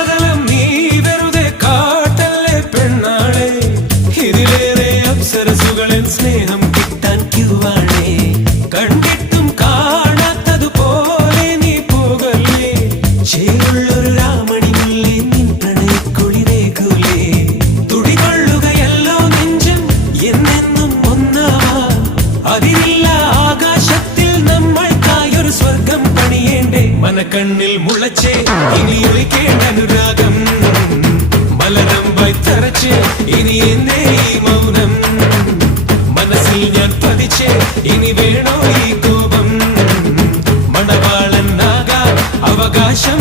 അകലം നീ വെറുതെ കാട്ടല്ലേ പെണ്ണാളെ, ഇതിലേറെ അപ്സരസുകളിൽ സ്നേഹം കിട്ടാൻ ക്യൂവാണേ. കണ്ടിട്ടും കാണാത്തതുപോലെ നീ പോകല്ലേ, ചേരുള്ളൊരു രാമണി മുല്ലേ നിൻ പ്രണയക്കുളിരേകൂലേ. തുടികൊള്ളുകയല്ലോ നെഞ്ചം എന്നെന്നും ഒന്നാവാൻ, അതിരില്ല ആകാശത്തിൽ നമ്മൾക്കായൊരു സ്വർഗം പണിയേണ്ടേ. മനക്കണ്ണിൽ മുളച്ചേ ഇനി ഒളിക്കേണ്ട അനുരാഗം, മലരമ്പായി തറച്ച് ഇനി എന്നേ ഈ മൗനം. മനസ്സിൽ ഞാൻ പതിച്ചേ ഇനി വേണോ ഈ കോപം, മണവാളനാകാൻ അവകാശം.